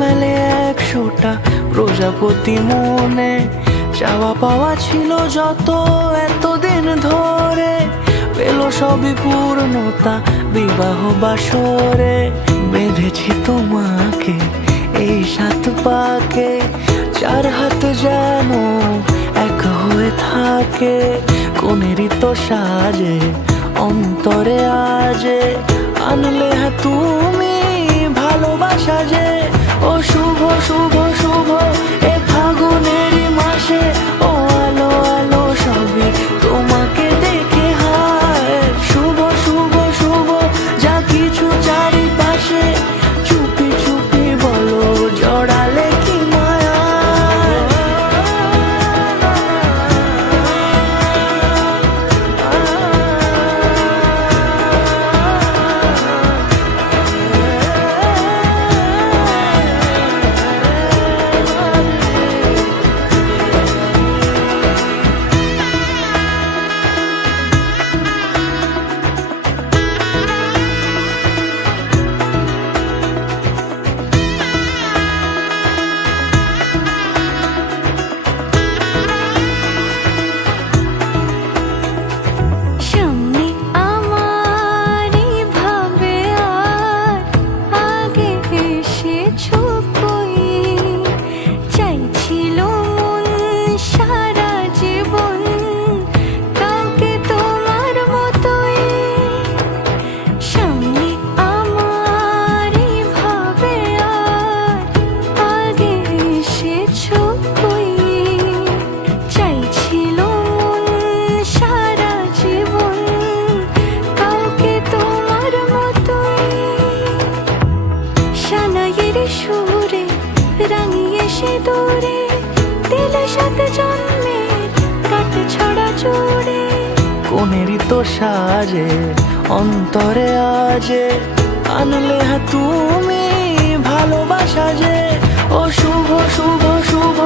মেলে 100টা প্রজাপতি মনে, চাওয়া পাওয়া ছিল যত এতদিন ধরে, পেল সবই পূর্ণতা বিবাহ বাসরে। বেঁধেছি তোমাকে এই 7 পাকে, 4 হাত যেন এক হয়ে থাকে। কোনেরই তো সাজে অন্তরে আজে, আনলে তুমি ভালোবাসা যে। ও শুভ শুভ শুভ এ ফাগুনেরই মাসে, ও আলো আলো সবই তোমাকে দেখে হায়। শুভ শুভ শুভ যা কিছু চারিপাশে, চুপি চুপি বলো জড়ালে কি মায়া। সুরে রাঙিয়ে সে দূরে দিলে 7 জন্মের কাট ছড়া জোড়ে। কোনেরই তো সাজে অন্তরে আজে, আনলে তুমি ভালোবাসা যে। ও শুভ শুভ শুভ